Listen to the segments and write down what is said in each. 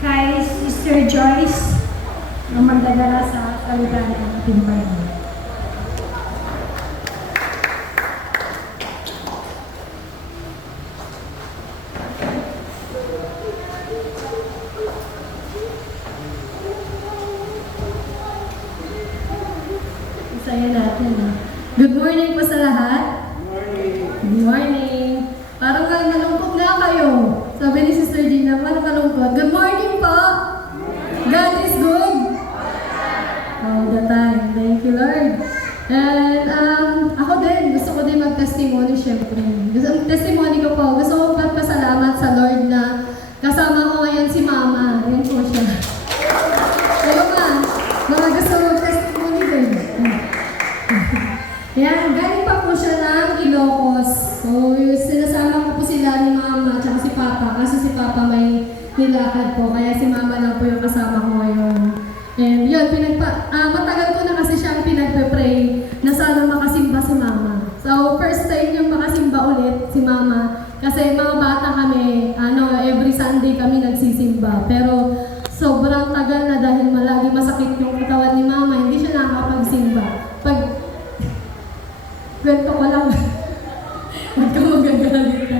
kay Sister Joyce na magdadala sa salita ng ating Panginoon. Saya natin. Good morning po sa lahat. Good morning. Parang malungkot na kayo. Sabi ni Sister Gina, parang malungkot. Good morning po. God is good. All the time. Thank you, Lord. And ako din, gusto ko din mag-testimony syempre. Ang testimony ko po, gusto ko magpasalamat sa Lord na kasama ko ngayon si Mama. Yan po siya. Kaya mga gusto mag-testimony din. Yan, galing pa po siya ng Ilocos. So, sinasama ko po sila ni Mama at si Papa kasi si Papa may nilakad po. Kaya si Mama lang po yung kasama ko ngayon. And yun, matagal ko na kasi siyang pinagpe-pray na sana makasimba si Mama. So, first time yung makasimba ulit si Mama. Kasi mga bata kami, every Sunday kami nagsisimba. Pero sobrang tagal na dahil malagi masakit yung katawan ni Mama, hindi siya nakakapagsimba. Kwento ko lang. Huwag ka magagalit ka.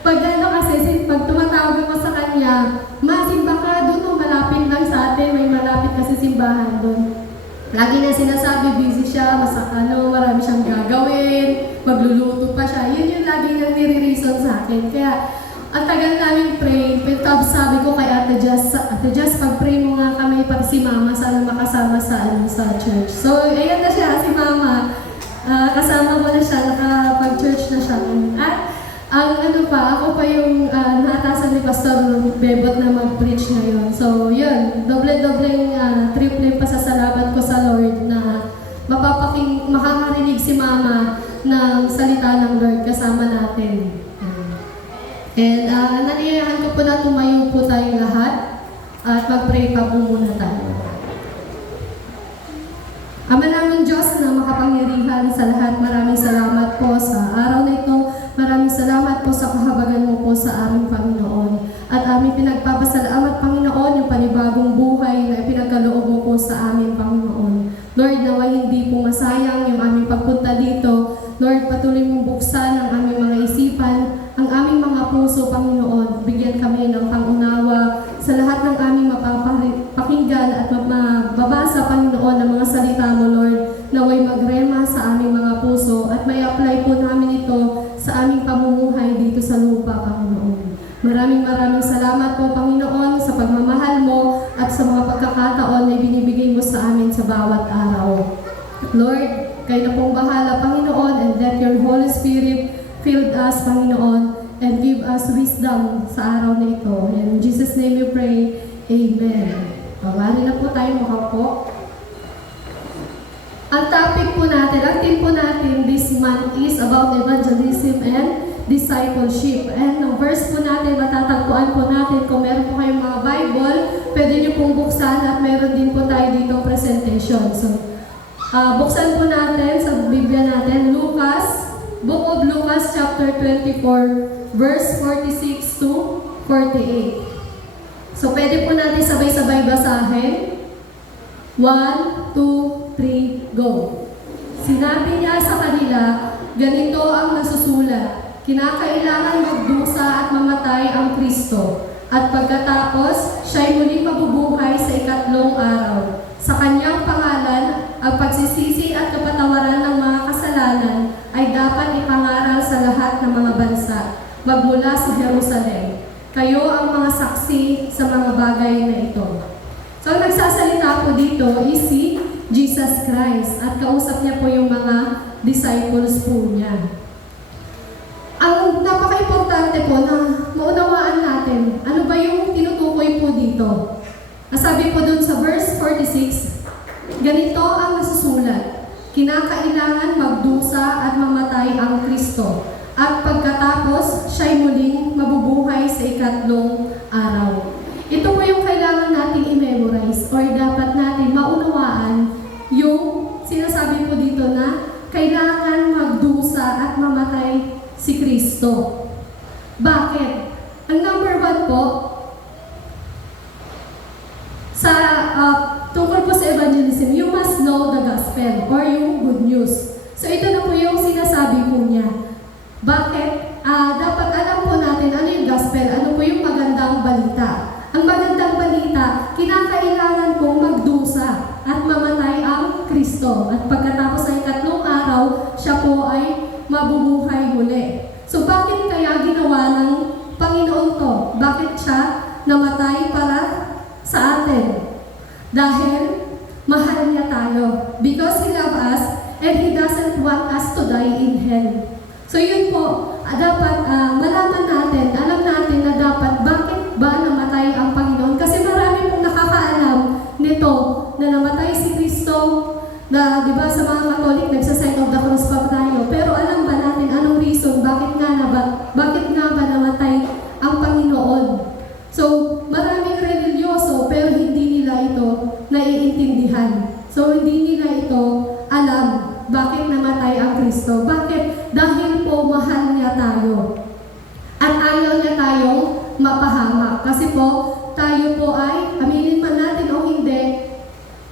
Pag tumatawag ako sa kanya, simba ka doon, malapit lang sa atin, may malapit kasi simbahan doon. Lagi na sinasabi, busy siya, marami siyang gagawin, magluluto pa siya. Yun yung lagi niyang nire-reason sa akin. Kaya, ang tagal namin pray, tapos sabi ko kay Ate Jess, pag-pray mo nga kami, pati si Mama, sana makasama sa church. So, ayan na siya, si Mama. Kasama ko na siya, nakapag-church na siya. At ako pa yung naatasan ni Pastor Bebot na mag-preach ngayon. So, yun, doble-dobleng triple pasasalamat ko sa Lord na makakarinig si Mama ng salita ng Lord kasama natin. And naniyahan ko po na tumayo po tayong lahat at mag-pray pa po muna tayo. Ama namin Diyos na makapangyarihan sa lahat, maraming salamat po sa araw na ito. Maraming salamat po sa kahabagan mo po sa aming Panginoon. At aming pinagpapasalamat, Panginoon, yung panibagong buhay na ipinagkaloob mo po sa aming Panginoon. Lord, naway hindi po masayang yung aming pagpunta dito. Lord, patuloy mong buksan ang aming mga isipan, ang aming mga puso, Panginoon. Bigyan kami ng pangunawa sa lahat ng aming mapapakinggan at mababasa, Panginoon, ng mga salita mo, Lord, naway magrema sa aming mga puso at may apply po namin ito sa aming pamumuhay dito sa lupa, Panginoon. Maraming salamat po, Panginoon, sa pagmamahal mo at sa mga pagkakataon na binibigay mo sa amin sa bawat araw. Lord, kayo na pong bahala, Panginoon, and let your Holy Spirit fill us, Panginoon, and give us wisdom sa araw na ito. In Jesus' name we pray, Amen. Pawari na po tayo, makaupo. Ang topic po natin, ang theme po natin this month is about evangelism and discipleship. And ang verse po natin, matatagpuan po natin, kung meron po kayong mga Bible, pwede nyo pong buksan at meron din po tayo dito presentation. So, buksan po natin sa Biblia natin, Book of Lucas chapter 24, verse 46 to 48. So, pwede po natin sabay-sabay basahin. 1, 2, 3, go. Sinabi niya sa kanila, ganito ang nasusulat. Kinakailangan magdusa at mamatay ang Kristo. At pagkatapos, siya'y muling mabubuhay sa ikatlong araw. Sa kanyang pangalan, ang pagsisisi at kapatawaran ng mga kasalanan ay dapat ipangaral sa lahat ng mga bansa, magmula sa Jerusalem. Kayo ang mga saksi sa mga bagay na ito. So, ang nagsasalita po dito is si Jesus Christ at kausap niya po yung mga disciples po niya. Ang napaka-importante po na maunawaan natin, ano ba yung tinutukoy po dito? Sabi po dun sa verse 46, ganito ang nasusulat, kinakailangan magdusa at mamatay ang Kristo, at pagkatapos siya'y muling mabubuhay sa ikatlong araw. Ito po yung kailangan nating i-memorize or dapat natin maunawaan yung sinasabi po dito na kailangan magdusa at mamatay si Kristo. Bakit? Ang number 1 po, tungkol po sa evangelism, you must know the gospel or yung good news. So ito na po yung sinasabi po niya. Bakit? Dapat alam po natin ano yung gospel, ano po yung magandang balita. Ang magandang balita, kinakailangan pong magdusa at mamatay ang Kristo. At pagkatapos ay 3 araw, siya po ay mabubuhay muli. So bakit kaya ginawa ng Panginoon to? Bakit siya namatay para sa atin? Dahil mahal niya tayo. Because He loves us and He doesn't want us to die in hell. So yun po, dapat malaman natin, alam natin na dapat bakit ba namatay ang Panginoon. Kasi marami pong nakakaalam nito na namatay si Kristo, na di ba sa mga Katolik nagsa-sign of the cross pa tayo. Pero alam ba natin anong reason, bakit nga ba namatay ang Panginoon? So maraming religyoso pero hindi nila ito naiintindihan. So hindi nila ito alam bakit namatay ang Kristo. Bakit? Dahil po mahal niya tayo. At ayaw niya tayong mapahamak. Kasi po, tayo po ay, aminin man natin o hindi,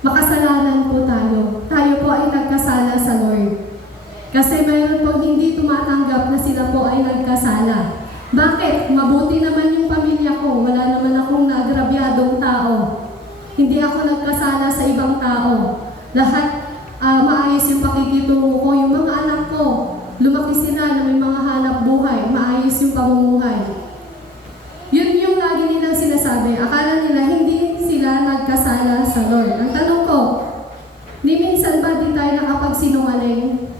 makasalanan po tayo. Tayo po ay nagkasala sa Lord. Kasi mayroon po hindi tumatanggap na sila po ay nagkasala. Bakit? Mabuti naman yung pamilya ko. Wala naman akong nagrabyadong tao. Hindi ako nagkasala sa ibang tao. Lahat maayos yung pakikitungo ko. Yung mga anak ko, lumaki sila na may mga hanap buhay. Maayos yung pamumuhay. Yun yung lagi nilang sinasabi. Akala nila hindi sila nagkasala sa Lord. Ang tanong ko, ni minsan ba din tayo nakapagsinungaling?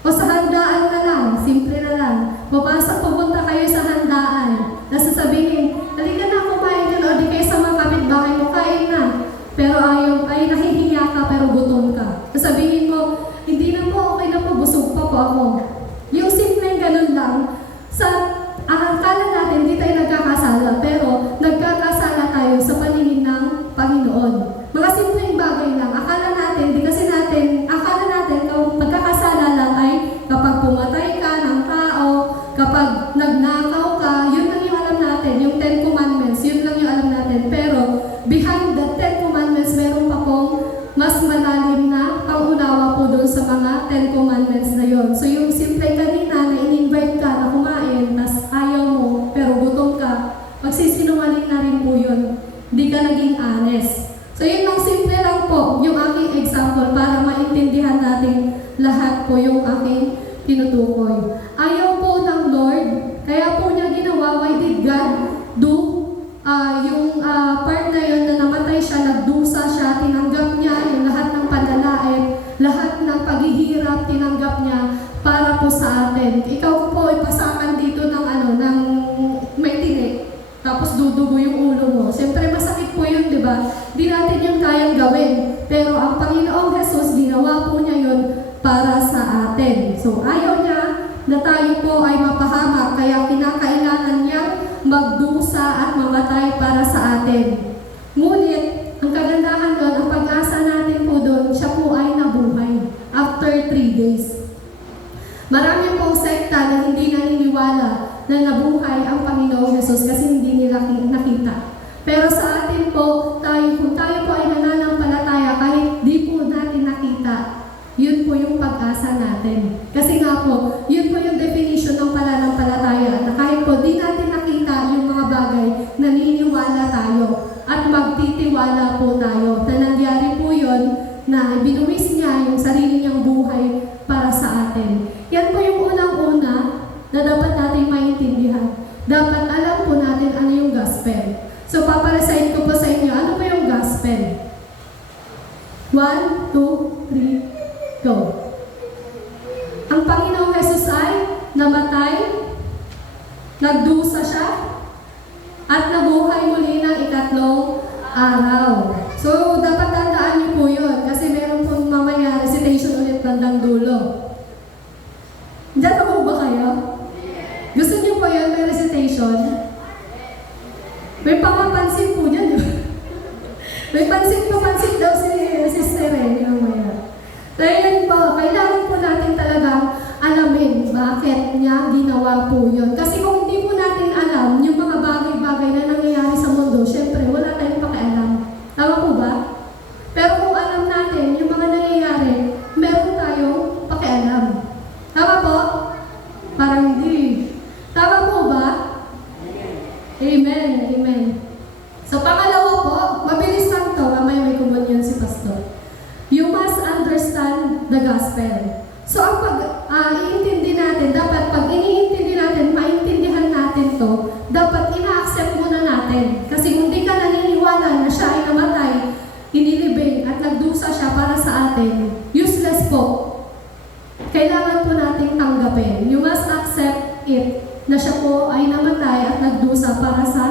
O sa handaan na lang, simple na lang. Pupunta kayo sa handaan. Nasasabihin, halika na, kumain ka na, o di kayo sa mga kapitbahay mo, kain na. Pero ayaw, ay nahihiya ka, pero gutom ka. Sasabihin mo, hindi na po, okay na po, busog pa po ako. Yung simpleng ganun lang, sa akala natin, hindi tayo nagkakasala, pero nagkakasala tayo sa paningin ng Panginoon. Mga simpleng bagay lang. Akala natin kung pagkakasala lang ay kapag pumatay ka ng tao, kapag nagnakaw ka, yun lang yung alam natin, yung 10 Commandments, yun lang yung alam natin. Pero behind the 10 Commandments, meron pa pong mas malalim na pangunawa po doon sa mga 10 Commandments na yun. So yung simple kanina na in-invite ka na kumain, tas ayaw mo, pero gutom ka, magsisinungaling na rin po yun. Hindi ka naging honest. So yun lang, simple lang po yung aking example para maintindihan natin lahat po yung aking tinutukoy. Ayaw po ng Lord, kaya po niya ginawa, why did God do yung part na yun na namatay siya, nagdusa siya, tinanggap niya yung lahat ng panlalait, lahat ng paghihirap, tinanggap niya para po sa atin. Ikaw po ay pasakan dito ng ng may tinik, tapos dudugo yung ulo mo. Siyempre masakit po yun, di ba? Di natin yung kayang gawin. Pero ang Panginoong Jesus, ginawa po niya yun para sa atin. So ayaw niya na tayo po ay mapahamak, kaya kinakailangan niya magdusa at mamatay para sa atin. Ngunit, ang kagandahan doon, ang pag-asa natin po doon, siya po ay nabuhay after 3 days. Marami pong sekta na hindi naniniwala na nabuhay ang Panginoong Jesus kasi hindi nila nakita. Pero sa atin po, kung tayo po ay nananampalataya, kahit di po natin nakita, yun po yung pag-asa natin. Kasi nga po, yun po yung definition ng pananampalataya, na kahit po di natin nakita yung mga bagay, naniniwala tayo at magtitiwala po tayo. Na nangyari po yun, na binuwis niya yung sarili niyang buhay para sa atin. Yan po yung unang-una na dapat natin maintindihan. Dapat alam po natin ano yung gospel. So, paparasahin ko po sa inyo, ano po yung gospel? 1, 2, 3, go. Ang Panginoong Jesus ay namatay, nagdusa siya, at nabuhay muli ng 3 araw. So, dapat tandaan niyo po yun, kasi meron pong mamaya recitation ulit bandang dulo. Diyan ako ba kayo? Gusto niyo po yun, may recitation? May pangapansin po niyan. May pansin daw si Sister Rene mamaya. So, yun po, kailangan po natin talagang alamin bakit niya ginawa po yun. Kasi kung hindi po natin alam yung mga bagay-bagay na nangyayari sa mundo, syempre wala tayong pakialam. Tama po ba? gospel. So ang iintindi natin, dapat pag iniintindi natin, maintindihan natin to, dapat ina-accept muna natin. Kasi kung di ka naniniwala na siya ay namatay, inilibing at nagdusa siya para sa atin, useless po. Kailangan po nating tanggapin. You must accept it na siya po ay namatay at nagdusa para sa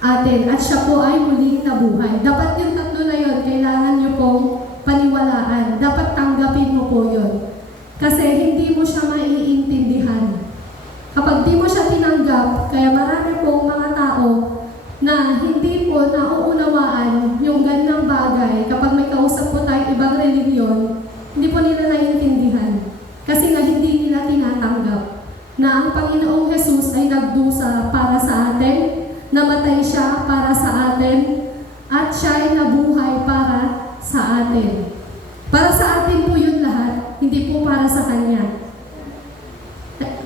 atin at siya po ay muling nabuhay. Dapat yung tatlo na yun, kailangan nyo pong paniwalaan. Dapat tanggapin mo po yun. Kasi hindi mo siya maiintindihan. Kapag di mo siya tinanggap, kaya marami pong mga tao na hindi po nauunawaan yung ganyang bagay. Kapag may kausap po tayong ibang religiyon, hindi po nila naiintindihan. Kasi nga hindi nila tinatanggap na ang Panginoong Jesus ay nagdusa para sa atin, namatay siya para sa atin, at siya ay nabuhay para sa atin. Para sa atin po yun lahat, hindi po para sa Kanya.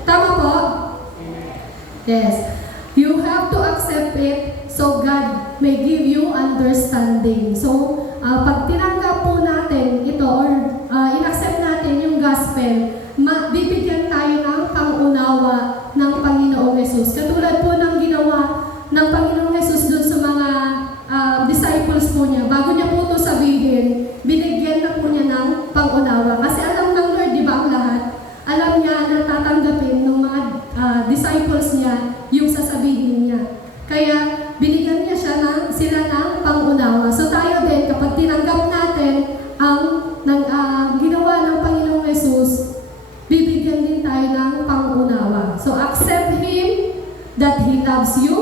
Tama po? Yes. You have to accept it so God may give you understanding. So, pag tinanggap po natin ito or in-accept natin yung gospel, bibigyan tayo ng pangunawa ng Panginoong Jesus. Katulad po ng ginawa ng Panginoong Jesus dun sa mga disciples po niya. Bago niya po ito sabihin, binigyan na po niya ng pangunawa. Kasi alam ng Lord, di ba ang lahat? Alam niya na tatanggapin ng mga disciples niya yung sasabihin niya. Kaya binigyan niya sila ng pangunawa. So tayo din, kapag tinanggap natin ang ginawa ng Panginoong Jesus, bibigyan din tayo ng pangunawa. So accept Him that He loves you.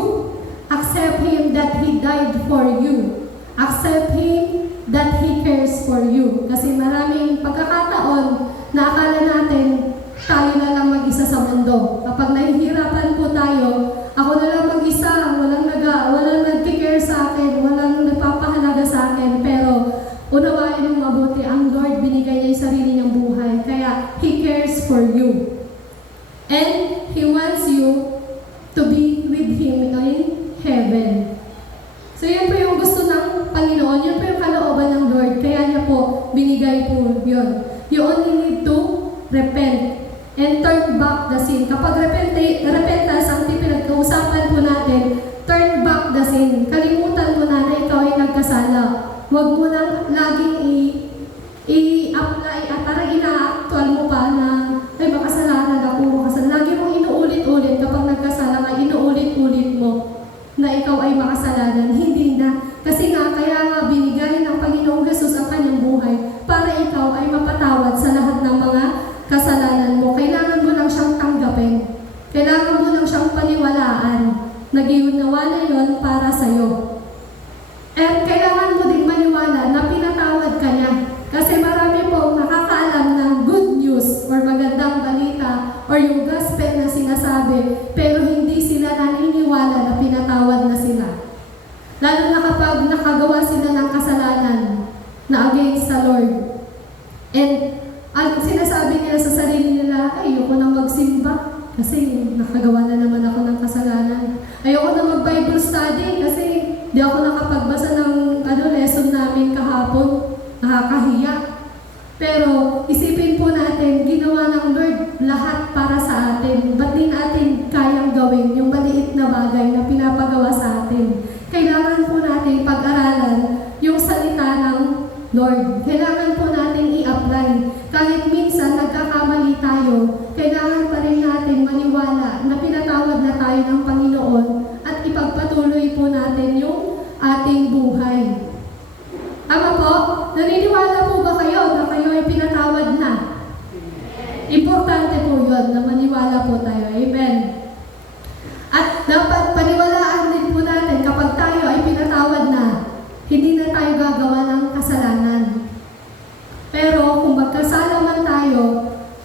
Accept Him that He died for you. Accept Him that He cares for you. Kasi maraming pagkakataon na akala natin tayo na lang mag-isa sa mundo. Kapag nahihirapan po tayo, ako na lang mag-isa, walang nag-care sa akin, walang nagpapahalaga sa akin. Pero unawain mo mabuti, ang Lord binigay niya yung sarili niyang buhay. Kaya He cares for you. And He wants you to be with Him in heaven. So yun po yung gusto ng Panginoon, yun po yung kalooban ng Lord, kaya niya po binigay po yun. You only need to repent and turn back the sin. Kapag repentance, ang pinag-uusapan po natin, turn back the sin. Kalimutan mo na ikaw ay nagkasala. Huwag mo nang laging i-apply at parang ina-actual mo pa na ay makasalanan ako, lagi mong inuulit-ulit kapag nagkasala ka, inuulit-ulit mo na ikaw ay makasalanan. Hindi na. Kasi nga, kaya nga binigay ng Panginoong Jesus ang kanyang buhay para ikaw ay mapatawad sa lahat ng mga kasalanan mo. Kailangan mo lang siyang tanggapin. Kailangan mo lang siyang paniwalaan na ginawa na yun para sa'yo. At kailangan mo din maniwala na pinatawad ka niya. Kasi marami pong nakakaalam ng good news or magandang balita or yung gospel na sinasabi, pero hindi sila naniniwala na pinatawad na sila. Lalo na kapag nakagawa sila ng kasalanan na against sa Lord. And ang sinasabi nila sa sarili nila, ay, ayoko na magsimba kasi nakagawa na naman ako ng kasalanan. Ayoko na mag-Bible study kasi di ako nakapagbasa ng lesson namin kahapon. Nakakahiya. Pero isipin po natin, ginawa ng Lord lahat para sa atin. Ba't di natin kayang gawin yung maliit na bagay na pinapagawa sa atin? Kailangan po natin pag-aralan yung salita ng Lord. Kailangan po natin i-apply. Kahit minsan nagkakamali tayo, kailangan pa rin natin maniwala na pinatawad na tayo ng Panginoon at ipagpatuloy po natin yung ating buhay. Ama po, naniniwala po ba kayo na kayo ay pinatawad na? Importante po yun na maniwala po tayo. Amen. At dapat paniwalaan din po natin kapag tayo ay pinatawad na, hindi na tayo gagawa ng kasalanan. Pero kung magkasala man tayo,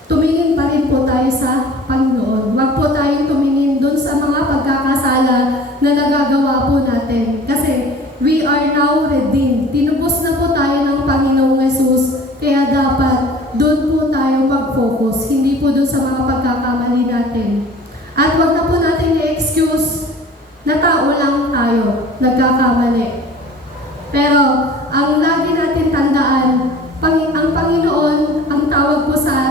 tumingin pa rin po tayo sa Panginoon. Huwag po tayong tumingin dun sa mga pagkakasala na nagagawa po natin. Kasi we are now redeemed. Tinubos na po tayo ng Panginoong Jesus, kaya dapat doon po tayo mag-focus, hindi po doon sa mga pagkakamali natin. At wag na po natin i-excuse na tao lang tayo, nagkakamali. Pero ang lagi natin tandaan, ang Panginoon, ang tawag po sa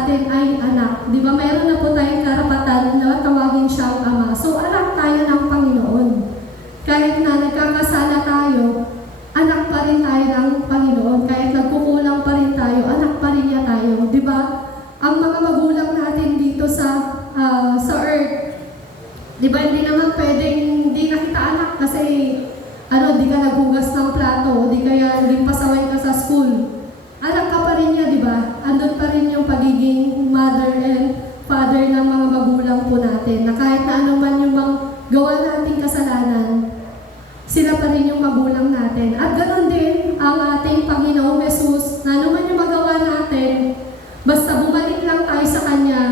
naghugas ng plato, o di kaya naging pasaway ka sa school. Anak ka pa rin niya, di ba? Andun pa rin yung pagiging mother and father ng mga magulang po natin, na kahit na ano man yung gawa nating kasalanan, sila pa rin yung magulang natin. At ganoon din ang ating Panginoong Jesus, na ano man yung magawa natin, basta bumalik lang tayo sa Kanya,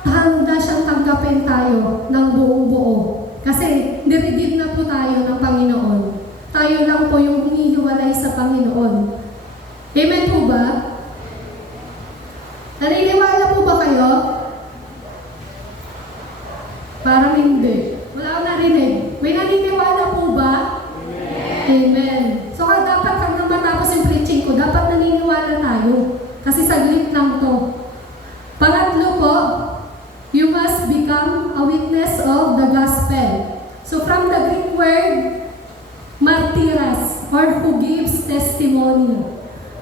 handa siyang tanggapin tayo ng buong buo. Kasi niredeem na po tayo ng Panginoon. Tayo lang po yung humihiwalay sa Panginoon. Amen po ba? Naniniwala po ba kayo? Parang hindi. Wala akong narinig. May naniniwala po ba? Amen. So dapat hanggang matapos yung preaching ko, dapat naniniwala tayo. Kasi saglit lang to. Pangatlo po, you must become a witness of the gospel. So from the Greek word, martyras, or who gives testimony.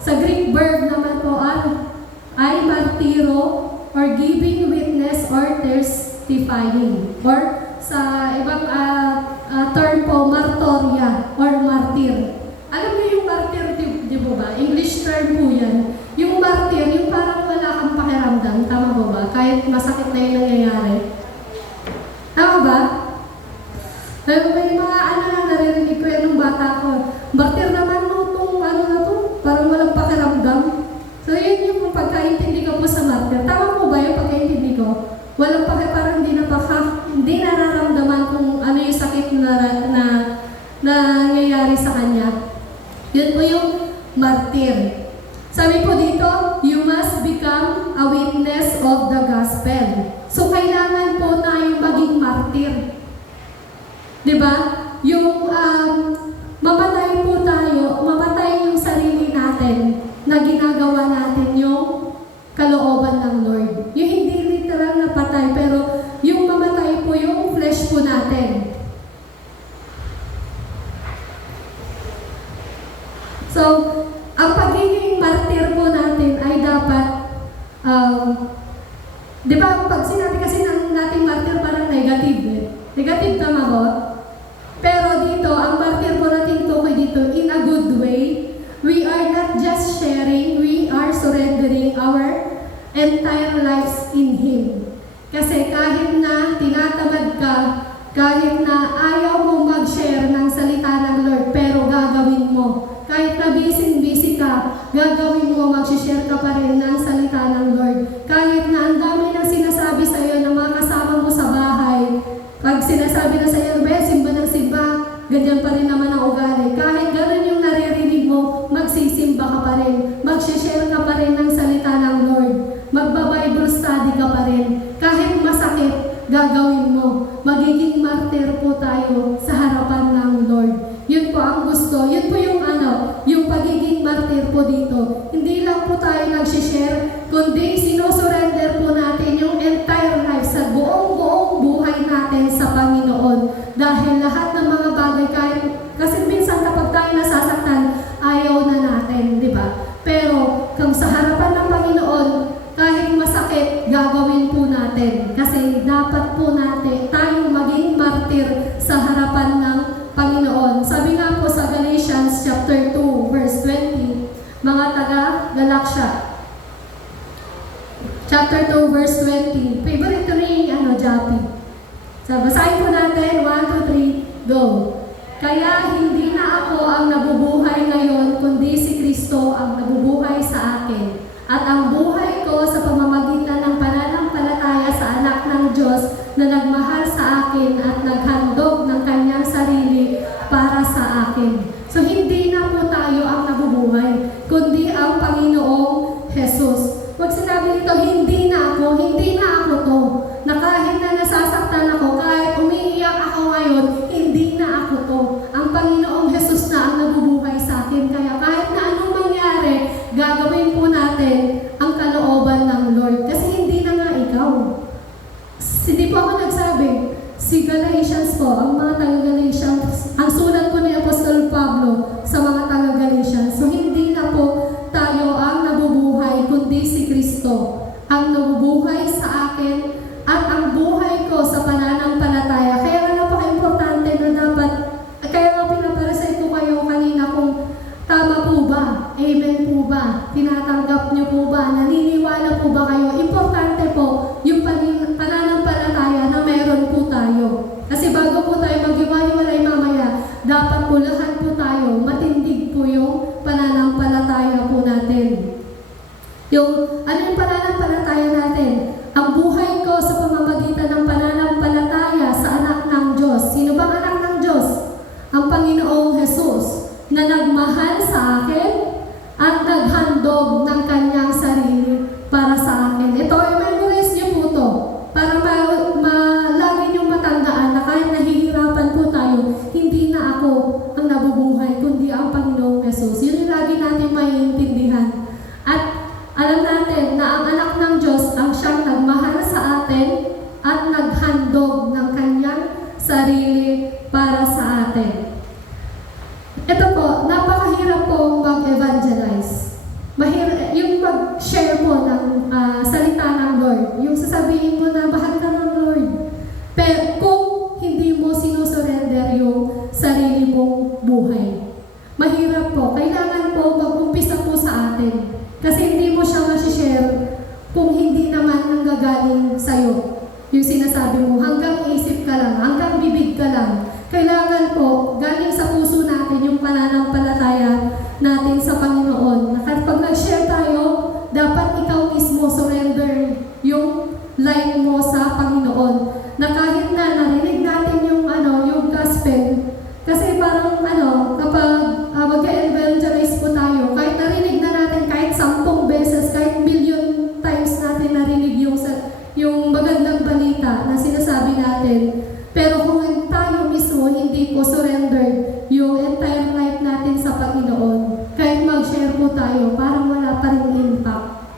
Sa Greek verb naman po ay martiro, or giving witness or testifying. Or sa ibang term po, martoria or martir. Alam niyo yung martir, di po ba? English term po yan. Yung martir, yung parang wala kang pakiramdam. Tama po ba? Kahit masakit na yung nangyayari. Tama ba? Pero may mga na naririnig ko yan nung bata ko. Martir naman no, itong na to, parang walang pakiramdam. So yun yung pagkaintindi ko po sa martir. Tama po ba yung pagkaintindi ko? Walang parang hindi nararamdaman kung ano yung sakit na nangyayari sa kanya. Yun po yung martir. Sabi po dito, you must become a witness of the gospel. So kailangan po tayong maging martir. Diba? Yung mamatay po tayo, mamatay yung sarili natin na ginagawa natin yung kalooban ng Lord. Yung hindi literal na patay, pero yung mamatay po yung flesh po natin. So, ang pagiging martir po natin ay dapat, di ba, pag sinabi kasi ng nating martir parang negative eh. Negative tama ba? Pero dito, ang martir po natin tukoy dito in a good way. We are not just sharing, we are surrendering our entire lives in Him. Kasi kahit na tinatamad ka, kahit na ayaw mo mag-share ng salita ng Lord, pero gagawin mo. Kahit na busy ka, gagawin mo, mag-share ka pa rin ng salita ng Lord. Kahit na ang dami ng sinasabi sa iyo ng mga kasama mo sa bahay, pag sinasabi na sa iyo, simba ng simba, ganyan pa rin naman ang ugali. Kahit gano'n yung naririnig mo, magsisimba ka pa rin. Mag-share ka pa rin ng salita ng Lord. Magba-Bible study ka pa rin. Kahit masakit, gagawin mo. Magiging martir po tayo sa harapan ng Lord. Yun po ang gusto. Yun po yung yung pagiging martir po dito. Hindi lang po tayo nag-share, kundi sinusurrender po natin yung entire life sa buong buhay natin sa Panginoon. Dahil lahat ng mga bagay, kasi minsan kapag tayo nasasaktan, ayaw na natin, di ba? Pero kung sa harapan ng Panginoon, kahit masakit, gagawin po natin. Kasi dapat po natin tayong maging martir sa harapan ng Panginoon. Sabi nga po sa Galatians chapter 2, verse 20, mga taga-Galatia. Chapter 2, verse 20. Favorite ko rin, Japi. So, basahin po natin. 1, 2, 3, go. Kaya hindi na ako ang nabubuhay ngayon, kundi si Kristo ang nabubuhay sa akin. At ang buhay ko sa pamamagitan ng pananampalataya sa anak ng Diyos na nagmahal sa akin at naghandog ng kanyang sarili para sa akin. So hindi na po tayo ang nabubuhay, kundi ang Panginoong Jesus. Huwag sinabi nito, hindi na ako to. Na kahit na nasasaktan ako, kahit umiiyak ako ngayon, hindi na ako to. Ang Panginoon Ano yung pananampalataya natin? Ang buhay ko sa pamamagitan ng pananampalataya sa anak ng Diyos. Sino bang anak ng Diyos? Ang Panginoong Jesus na nagmahal sa akin at naghandog ng kanyang sarili para sa akin. Ito, i-memorize niyo po to para lagi niyong matandaan na kahit nahihirapan po tayo, hindi na ako ang nabubuhay, kundi ang Panginoong Jesus. Yun yung lagi natin maiintindihan. At alam natin na ang anak ng Diyos ang siyang nagmahal sa atin at naghandog ng kanyang sarili para sa atin. Ito po, napakahirap po mag-evangelize. Yung mag-share mo ng salita ng Lord. Yung sasabihin mo na mahal ka ng Lord. Pero kung hindi mo sinusurrender yung sarili mong buhay. Mahirap po. Kailangan po mag-umpisa po sa atin. Kasi hindi mo siya ma-share kung hindi naman nanggagaling sa'yo. Yung sinasabi mo, hanggang isip ka lang, hanggang bibig ka lang. Kailangan po, galing sa puso natin yung pananampalataya natin sa Panginoon. Kapag nag-share tayo, dapat ikaw mismo surrender yung life mo sa Panginoon. Na kahit na narinig natin yung gospel, kasi parang kapag mag-evangelize po tayo, kahit narinig na natin kahit 10 beses, kahit million times natin narinig yung magandang balita na sinasabi natin, pero kung tayo mismo hindi po surrendered yung entire life natin sa Panginoon, kahit mag-share po tayo, parang wala pa rin impact.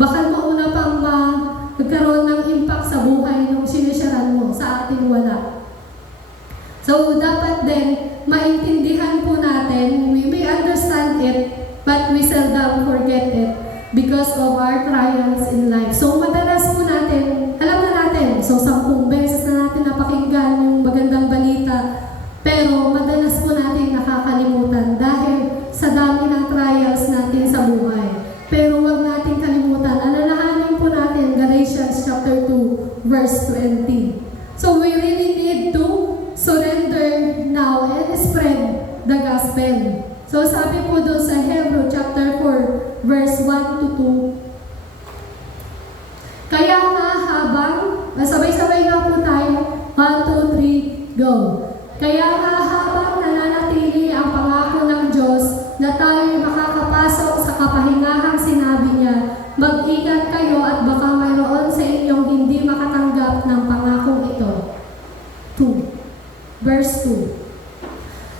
Baka mauna pang magkaroon ng impact sa buhay nung sinisharan mo, sa atin wala. So, dapat din, maintindihan po natin, we may understand it, but we seldom forget it because of our trials in life. So, madalas po natin, alam na natin, so 10 beses na natin napakinggan yung magandang balita, pero madalas po natin nakakalimutan dahil sa dami ng trials natin sa buhay. Pero wag natin kalimutan, alalahanin po natin Galatians chapter 2, verse 20. So, we really need to surrender now and spread the gospel. So sabi po doon sa Hebrew chapter 4 verse 1 to 2. Kaya nga habang, sabay-sabay nga po tayo, 1, 2, 3, go. Kaya nga habang nananatili ang pangako ng Diyos na tayo'y makakapasok sa kapahingahang sinabi niya, mag-ingat kayo at baka mayroon sa inyong hindi makatanggap ng pangakong ito. 2. Verse 2.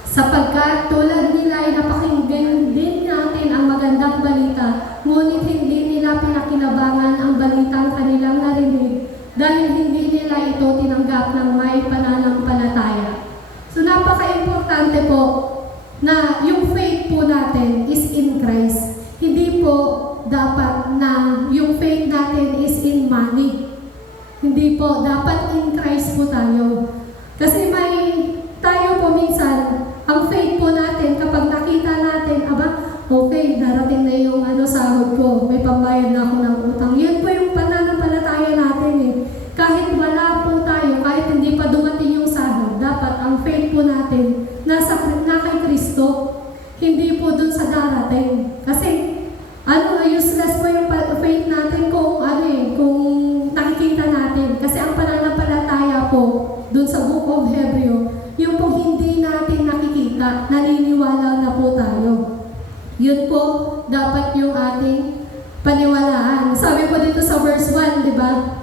Sapagkat tulad nila ay napakinggan din natin ang magandang balita, ngunit hindi nila pinakinabangan ang balitang kanilang narinig dahil hindi nila ito tinanggap ng may pananampalataya. So napaka-importante po na yung faith po natin is in Christ. Hindi po dapat na yung faith natin is in money. Hindi po, dapat in Christ po tayo. Kasi tayo po minsan, ang faith po natin, kapag nakita natin, okay, darating na yung sahod ko, may pambayad na ako ng utang. Yun po yung pananampalataya natin eh. Kahit wala po tayo, kahit hindi pa dumating yung sahod, dapat ang faith po natin na kay Kristo, hindi po dun sa darating. Kasi, useless po yung faith natin kung nakikita natin. Kasi ang pananampalataya po, dun sa Book of Hebrew, yung po hindi natin nakikita, naniniwala na po tayo. Yun po, dapat yung ating paniwalaan. Sabi po dito sa verse 1, di ba?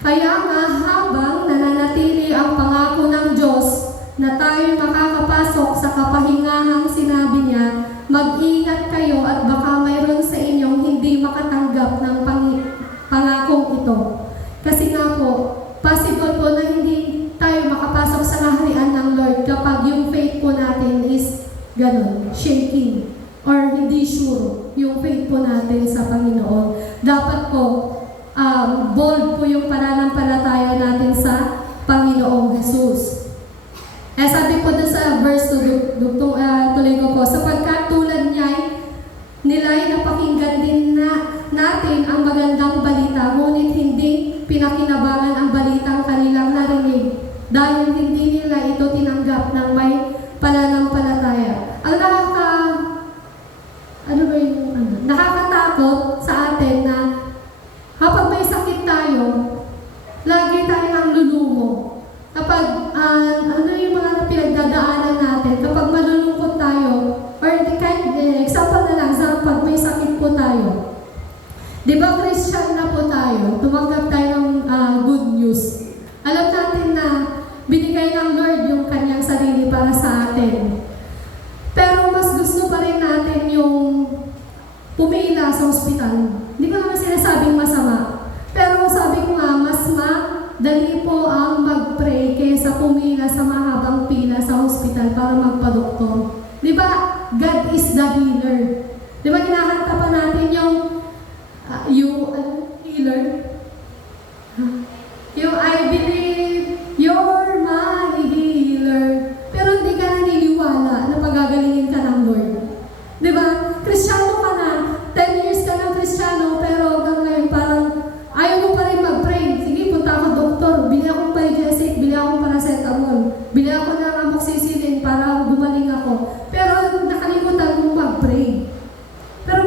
Kaya nga habang nananatili ang pangako ng Diyos na tayo'y makakapasok sa kapahingahang sinabi niya, mag-ingat kayo at baka mayroon sa inyong hindi makatanggap ng pangakong ito. Kasi nga po, possible po na hindi tayo makapasok sa kaharian ng Lord kapag yung faith po natin is shaking or hindi sure yung faith po natin sa Panginoon. Dapat po, bold po yung pananampalataya natin sa Panginoong Jesus. Sabi po doon sa verse 2, tuloy ko po, sapagkat tulad nila'y napakinggan din natin ang magandang balita, ngunit hindi pinakinabangan ang balitang kanilang narinig dahil hindi nila ito tinanggap ng may pananampalataya. Ang nakakatakot sa atin Di ba Christian na po tayo? Tumanggap tayo ng good news. Alam natin na binigay ng Lord yung kanyang sarili para sa atin. Pero mas gusto pa rin natin yung pumila sa ospital. Hindi ko naman sinasabing masama. Pero sabi ko nga, mas madali po ang mag-pray kaysa pumila sa mahabang pila sa ospital para magpa-doktor. Di ba? God is the healer. Di ba kinakanta pa natin yung healer? Yung I believe you're my healer. Pero hindi ka naniniwala na pagagalingin ka ng Lord. Di ba? Kristyano ka na. 10 years ka ng Kristyano, pero hanggang ngayon parang ayaw mo pa rin mag-pray. Sige, punta ako doktor. Bili akong Pylgesic, bili akong paracetamol. Bili ako ng amoxicillin para gumaling ako. Pero nakalimutan mong mag-pray. Pero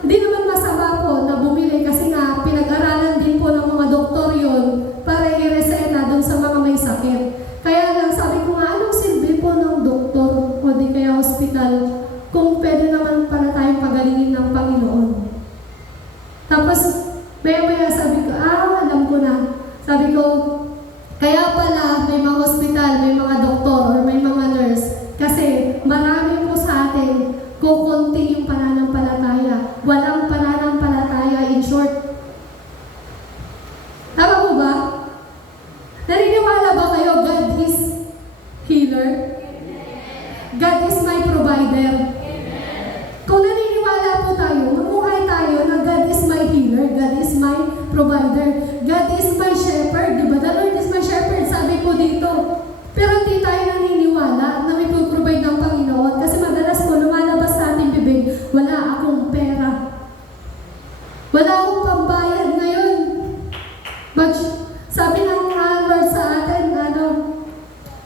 hindi naman masama po na bumili kasi nga pinag-aralan din po ng mga doktor yon para i-reseta doon sa mga may sakit. Kaya lang sabi ko nga, anong silbi po ng doktor o di kaya hospital kung pwede naman para tayong pagalingin ng Panginoon. Tapos, maya-maya sabi ko, alam ko na. Sabi ko, kaya pala may mga hospital, may mga doktor, or may mga nurse. Kasi marami po sa atin kukunti yung pananampalataya. Walang pananampalataya, in short. Tama po ba? Naniniwala ba kayo God is healer? God is my provider. Kung naniniwala po tayo, mamuhay tayo na God is my healer, God is my provider, God is my shepherd, di ba? The Lord is my shepherd, sabi po dito. Pero hindi tayo naniniwala na may provide ng Panginoon kasi madalas po lumalabas sa ating bibig, wala akong pera. Wala akong pambayad ngayon. But sabi ng Lord sa atin,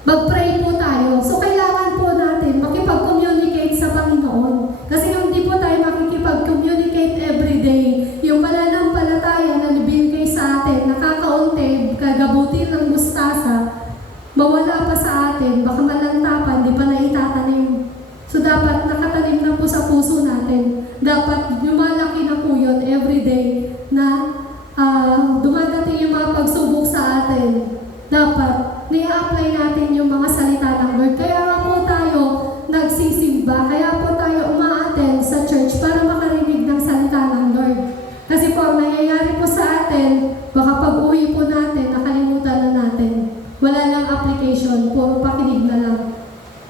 mag-pray po tayo. So kailangan po natin makipag-communicate sa Panginoon. Kasi kung hindi po tayo makikipag-communicate everyday, yung pananampalataya na binigay sa atin, nakakaunti, kagabuti ng mustasa, mawala pa sa atin, baka malantapan, di pa na itatanim. So dapat nakatanim na po sa puso natin. Dapat lumalaki na po yun everyday na dumadating yung mga pagsubok sa atin. Dapat ni-apply natin yung mga salita ng Lord. Kaya nga po tayo nagsisimba, kaya po tayo uma-attend sa church para makarinig ng salita ng Lord. Kasi po ang nangyayari po sa atin, baka pag-uwi po natin, nakalimutan na natin. Wala lang application, puro pakinig na lang.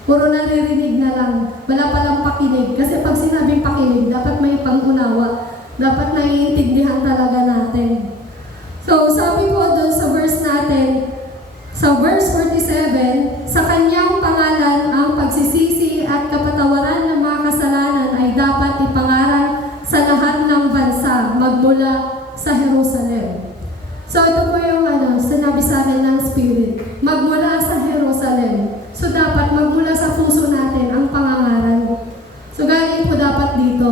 Puro naririnig na lang. Wala palang pakinig. Kasi pag sinabing pakinig, dapat may pangunawa. Dapat naiintindihan talaga natin. So, sabi po doon sa verse natin, sa verse 47, sa kanyang pangalan ang pagsisisi at kapatawaran ng mga kasalanan ay dapat ipangaral sa lahat ng bansa, magmula sa Jerusalem. So, ito po yung sinabi sa akin ng Spirit, magmula sa Jerusalem. So, dapat magmula sa puso natin ang pangangaral. So, galing po dapat dito.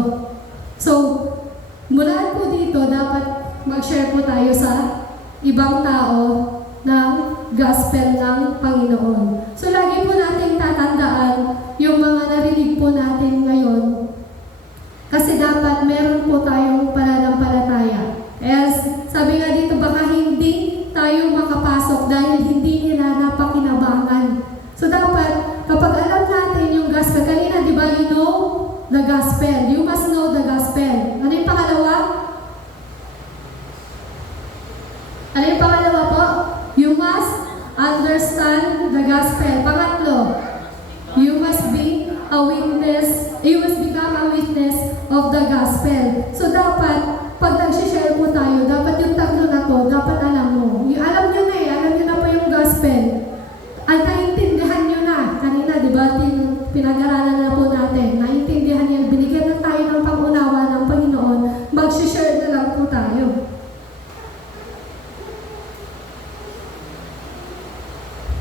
So, mula po dito, dapat mag-share po tayo sa ibang tao ng gospel ng Panginoon. So, lagi po natin tatandaan yung mga narinig po natin ngayon. Kasi dapat meron po tayong pananampalataya. As sabi nga dito, baka hindi tayo makapasok dahil hindi nila napakinabangan. So, dapat kapag alam natin yung gospel, kanina di ba you know the gospel? You must know the gospel. Ano yung pangalawa? Ano yung pangalawa po? You must understand the gospel. Pangatlo, you must be a witness, you must become a witness of the gospel. So dapat, pag nag-share po tayo, dapat yung tatlo na to, dapat alam mo. Alam nyo na alam nyo na po yung gospel. At naintindihan nyo na. Kanina, di ba, pinag-aralan na po natin. Naintindihan nyo, binigyan na tayo ng pangunawa ng Panginoon. Mag-share na lang po tayo.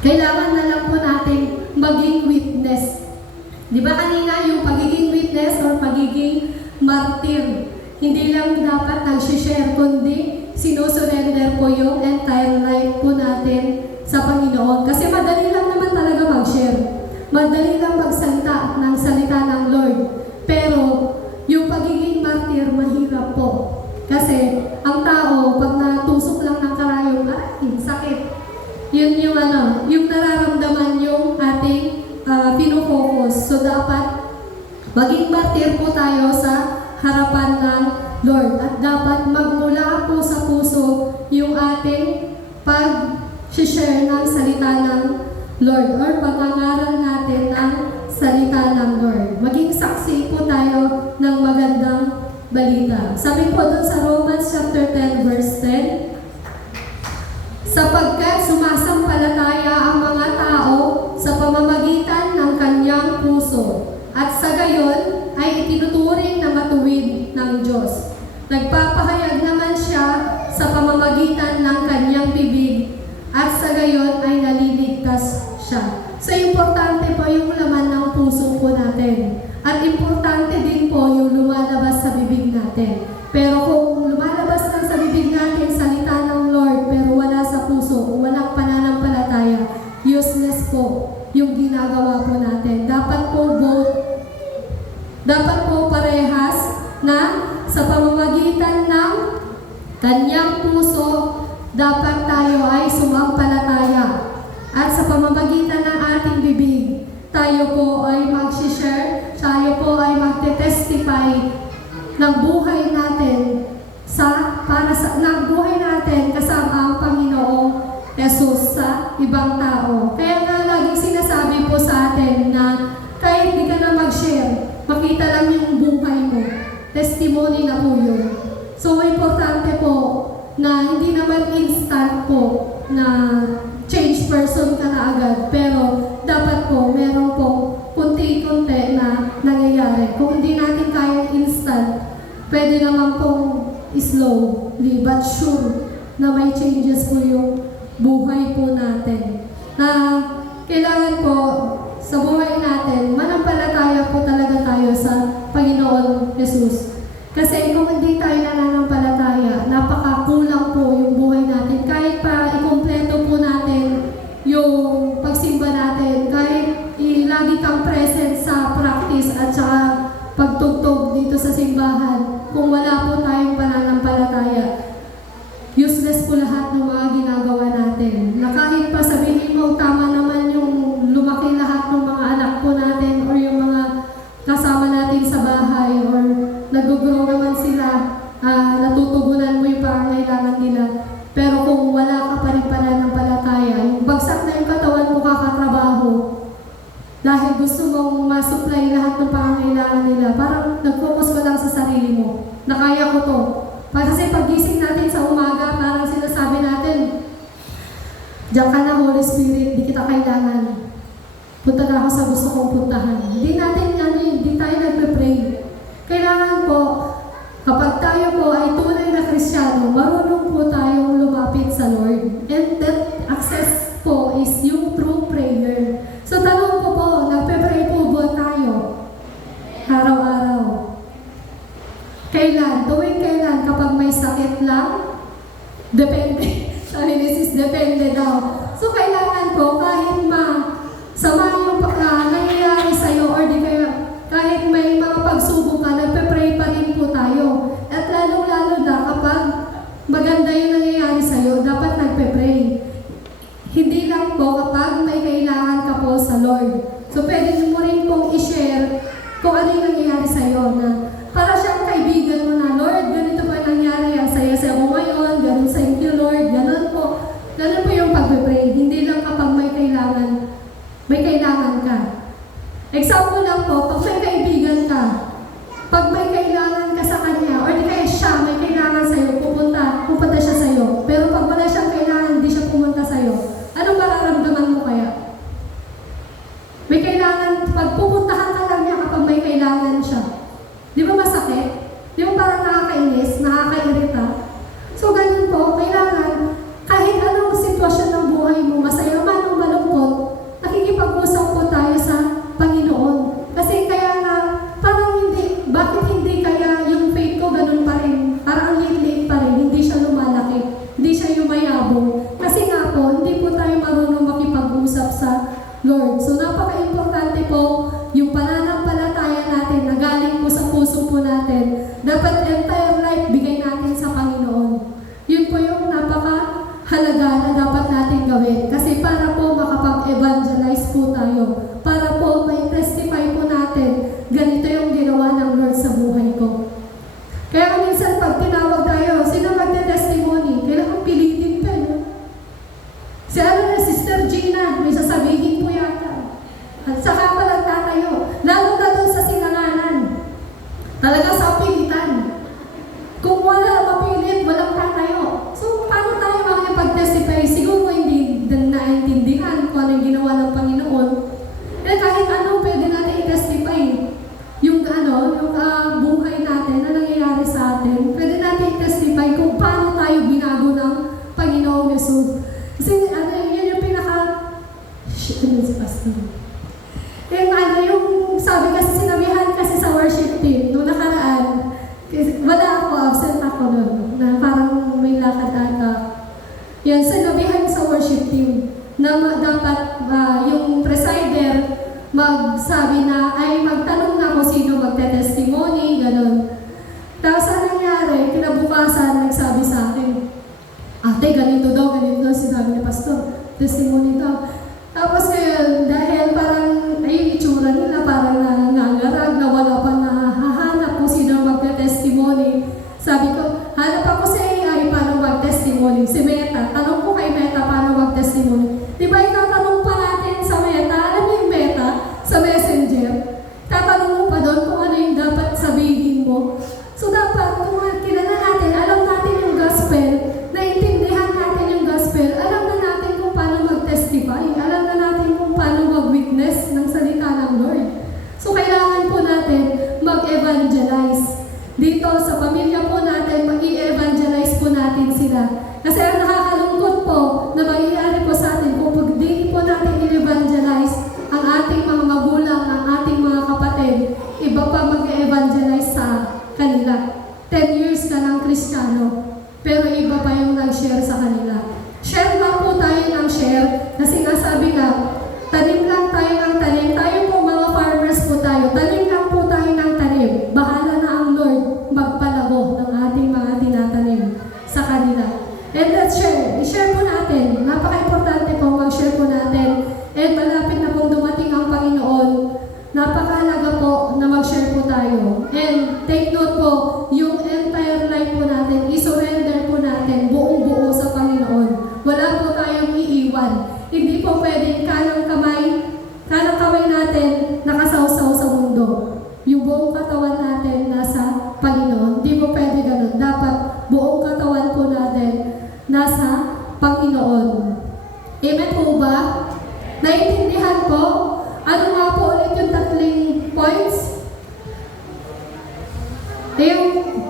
Kailangan na lang po natin maging witness. Di ba kanina yung pagiging witness or pagiging martyr, hindi lang dapat nag-share, kundi sinusurrender po yung entire life po natin sa Panginoon. Kasi madali lang naman talaga mag-share. Madali lang magsalita ng salita ng Lord. Pero yung pagiging martyr, mahirap po. Kasi Maging martir po tayo sa harapan ng Lord. At dapat magmula po sa puso yung ating pag-share ng salita ng Lord or pag-angaral natin ng salita ng Lord. Maging saksi po tayo ng magandang balita. Sabi po doon sa Romans chapter 10 verse 10, sapagkat sumasampalataya ang mga tao sa pamamagitan ng kanyang puso at sa gayon ay itinuturing na matuwid ng Diyos. Nagpapahayag naman siya sa pamamagitan ng kanyang bibig at sa gayon ay naliligtas siya. So, importante po yung laman ng puso po natin. At importante din po yung lumalabas sa bibig natin. Pero kung lumalabas lang sa bibig natin salita ng Lord pero wala sa puso, walang pananampalataya, useless po yung ginagawa po natin. Dapat po parehas na sa pamamagitan ng kanyang puso, dapat tayo ay sumampalataya. At sa pamamagitan ng ating bibig, tayo po ay mag-share, tayo po ay magte-testify ng buhay natin ng buhay natin kasama ang Panginoong Jesus sa ibang tao. Kaya nga laging sinasabi po sa atin na kahit di ka na mag-share, makita lang yung buhay mo. Testimony na po yun. So, importante po na hindi naman instant po na change person ka na agad. Pero, dapat po, meron po kunti-kunti na nangyayari. Kung hindi natin kayang instant, pwede naman pong slowly but sure na may changes po yung buhay po natin. Na kailangan po sa buhay natin, manampalataya po talaga tayo sa Panginoon Jesus. Kasi kung hindi tayo nananampalataya, napakakulang po yung buhay natin. Kahit pa ikumpleto po natin yung pagsimba natin, kahit lagi kang present sa practice at saka pagtugtog dito sa simbahan, kung wala po tayong pananampalataya, useless po lahat ng mga ginagawa natin. Na kahit pa sabihin mo, tama naman yung lumaki lahat ng mga anak po natin or yung mga kasama natin sa bahay or nag-grow naman sila, natutugunan mo yung pangangailangan nila. Pero kung wala ka pa rin pananampalataya, yung bagsak na yung katawan mo kakatrabaho, dahil gusto mong ma-supply lahat ng pangangailangan nila, parang nag-focus ka lang sa sarili mo, na kaya ko to. Kasi pag-gising natin sa umaga, parang sinasabi natin, diyan ka na Holy Spirit, di kita kailangan. Punta na ako sa gusto kong puntahan. Hindi tayo nagpe-pray. Kailangan po, kapag tayo po ay tunay na Kristiyano, marunong po tayong lumapit sa Lord. And that access po is yung true prayer. So tanong ko po, nagpe-pray po ba tayo? Araw-araw. Kailan? Tuwing kailan? Kapag may sakit lang? Depende. Sabi ni sis, depende daw. So kailangan po, kahit sama yung nangyayari sa'yo or di kayo, kahit may mga pagsubok ka, nagpe-pray pa rin po tayo. At lalong-lalo na kapag maganda yung nangyayari sa'yo, dapat nagpe-pray. Hindi lang po kapag may kailangan ka po sa Lord. So pwede mo rin pong i-share kung ano yung nangyayari sa'yo na para siyang kaibigan mo na, Lord, ganito pa nangyari ang saya-saya ko ngayon, ganun thank you Lord, ganun po yung pagpe-pray. Hindi lang kapag may kailangan ka. Example lang po, pag may kaibigan ka, pag may kailangan ka sa kanya, or di kaya siya may kailangan sa'yo, pupunta siya sa'yo. Pero pag wala siyang kailangan, hindi siya pumunta sa'yo, anong mararamdaman mo kaya? May kailangan, pag pupuntahan ka lang niya kapag may kailangan siya. Di ba masakit? Di ba parang nakakainis, nakakairita? So ganun po, kailangan, kahit anong sitwasyon ng buhay mo, masaya man o malungkot, nakikipag-usap po tayo sa Panginoon. Kasi kaya nga, parang bakit hindi kaya yung faith ko ganun pa rin? Parang ang liit-liit pa rin, hindi siya lumalaki, hindi siya yumayabong. Kasi nga po, hindi po tayo marunong makipag-usap sa Lord. So napaka-importante po yung pananampalataya natin na galing po sa puso po natin. Dapat entire life bigay natin tayo binago ng Panginoong Yesus. Kasi yun yung ano si Pastor? Yung sabi kasi sinabihan kasi sa worship team, nung nakaraan, wala ako, absent ako nun, na parang may lakad ata. Yan, sinabihan sa worship team na dapat yung presider magsabi na, ay magtanong na kung sino magte-testimony, gano'n. Tapos ang nangyari, kinabukasan, nagsabi sa akin, ate, ganito daw, sinabi ni Pastor, testimony daw. Tapos ngayon, dahil parang, ay, itsura nila, parang nangangarag na wala pa nahahanap kung sino magte-testimony. Sabi ko, hanap ako sa AI, paano mag-testimony? Si Meta, tanong ko kay Meta, paano mag-testimony? Di ba itatanong pa natin sa Meta, alam niyo yung Meta, sa Messenger? Tatanong mo pa doon kung ano yung dapat sabihin mo. So dapat, kung kilala natin, alam natin yung gospel, naiintindihan natin yung gospel, alam na natin kung paano mag-testify, alam na natin kung paano mag-witness ng salita ng Lord. So kailangan po natin mag-evangelize. Dito sa pamilya po natin, mag-i-evangelize po natin sila. Kasi ang nakakalungkot po na mangyayari po sa atin kung hindi po natin i-evangelize ang ating mga magulang, ang ating mga kapatid, iba pa mag-evangelize sa kanila. 10 years ka ng Kristiyano, pero iba pa yung nag-share sa kanila. Share lang po tayo ng share, kasi nga sabi nga, tanim lang tayo ng tanim. Tayo po mga farmers po tayo, tanim lang po tayo ng tanim. Bahala na ang Lord magpalago ng ating mga tinatanim sa kanila. And let's share. I-share po natin. Napaka-importante po mag-share po natin. And malapit na pong dumating ang Panginoon. Napakahalaga po na mag-share po tayo. And take note po, yung entire life po natin, i-surrender po natin buong-buo sa Panginoon. Wala po tayong iiwan. Hindi po pwedeng kanang kamay natin nakasawsaw sa mundo. Yung buong katawan natin nasa Panginoon. Hindi po pwede ganun. Dapat buong katawan po natin nasa Panginoon. Amen po ba? Naintindihan po? Ano nga po ulit yung tatling points?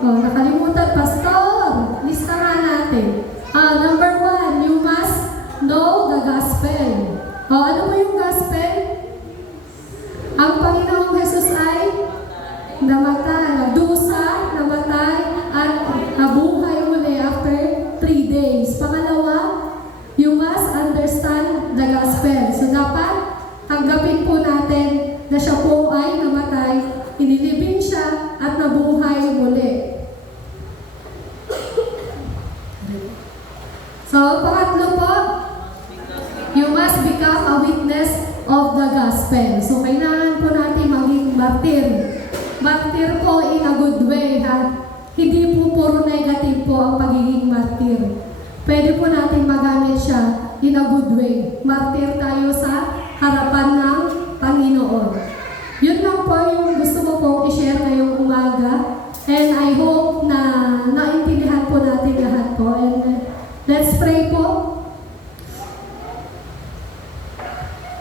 Nakalimutan, Pastor! Lista nga natin. Number 1, you must know the gospel. Ano po yung gospel? Ang Panginoong Jesus ay namatay, nagdusa, namatay, at nabuhay muli after 3 days. Pangalawa, you must understand the gospel. So dapat tanggapin po natin na siya po ay namatay, inilibing siya, at nabuhay muli. So, pangatlo po, you must become a witness of the gospel. So, kailangan po natin maging martir. Martir po in a good way, ha? Hindi po puro negative po ang pagiging martir. Pwede po natin magamit siya in a good way. Martir tayo sa harapan ng Panginoon. Yun lang po yung gusto ko pong i-share ngayong umaga. And I hope na naintindihan po natin lahat po. And let's pray po.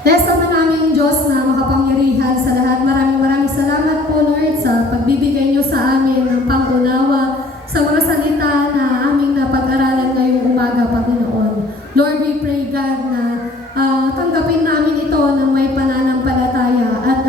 Bless naman namin Diyos na makapangyarihan sa lahat. Maraming salamat po Lord sa pagbibigay niyo sa amin ng pangunawa sa mga salita na aming napag-aralan ngayong umaga, Panginoon. Lord, we pray God na tanggapin namin ito ng may pananampalataya at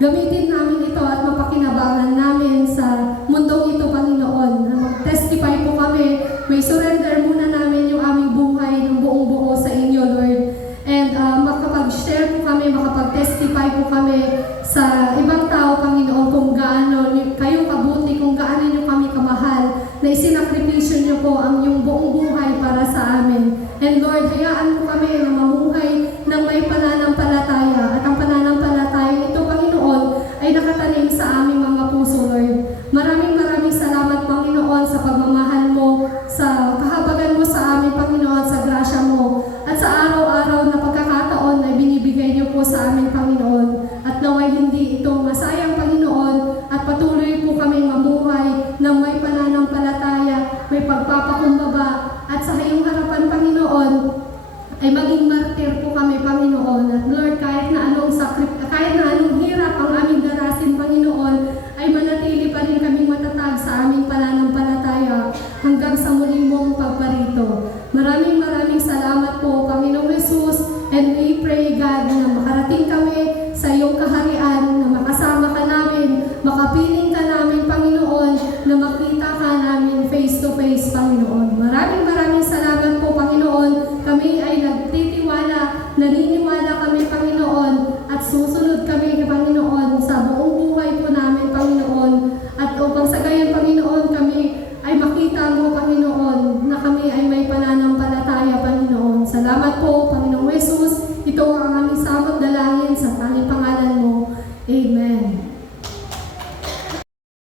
gamitin namin ito at mapakinabangan namin sa mundong ito, Panginoon. Na mag-testify po kami, may surrender muna namin yung aming buhay ng buong buo sa inyo, Lord. And makapag-share po kami, makapag-testify po kami sa ibang tao, Panginoon, kung gaano kayo kabuti, kung gaano nyo kami kamahal, na isinakripisyon nyo po ang yung buong buhay para sa amin. And Lord, hayaan mo kami na mamuhay ng may pananampalataya. At ang pananampalataya ito, Panginoon, ay nakatanim sa aming mga puso, Lord. Maraming salamat, Panginoon, sa pagmamahal mo, sa kahabagan mo sa amin, Panginoon, sa grasya mo, at sa araw-araw na pagkakataon na binibigay niyo po sa amin, Panginoon. At naway hindi ito masayang, Panginoon, at patuloy po kami mamuhay ng may pananampalataya, may pagpapakumbaba, at sa iyong harapan, Panginoon, ay maging martir po kami, Panginoon. At Lord, kahit na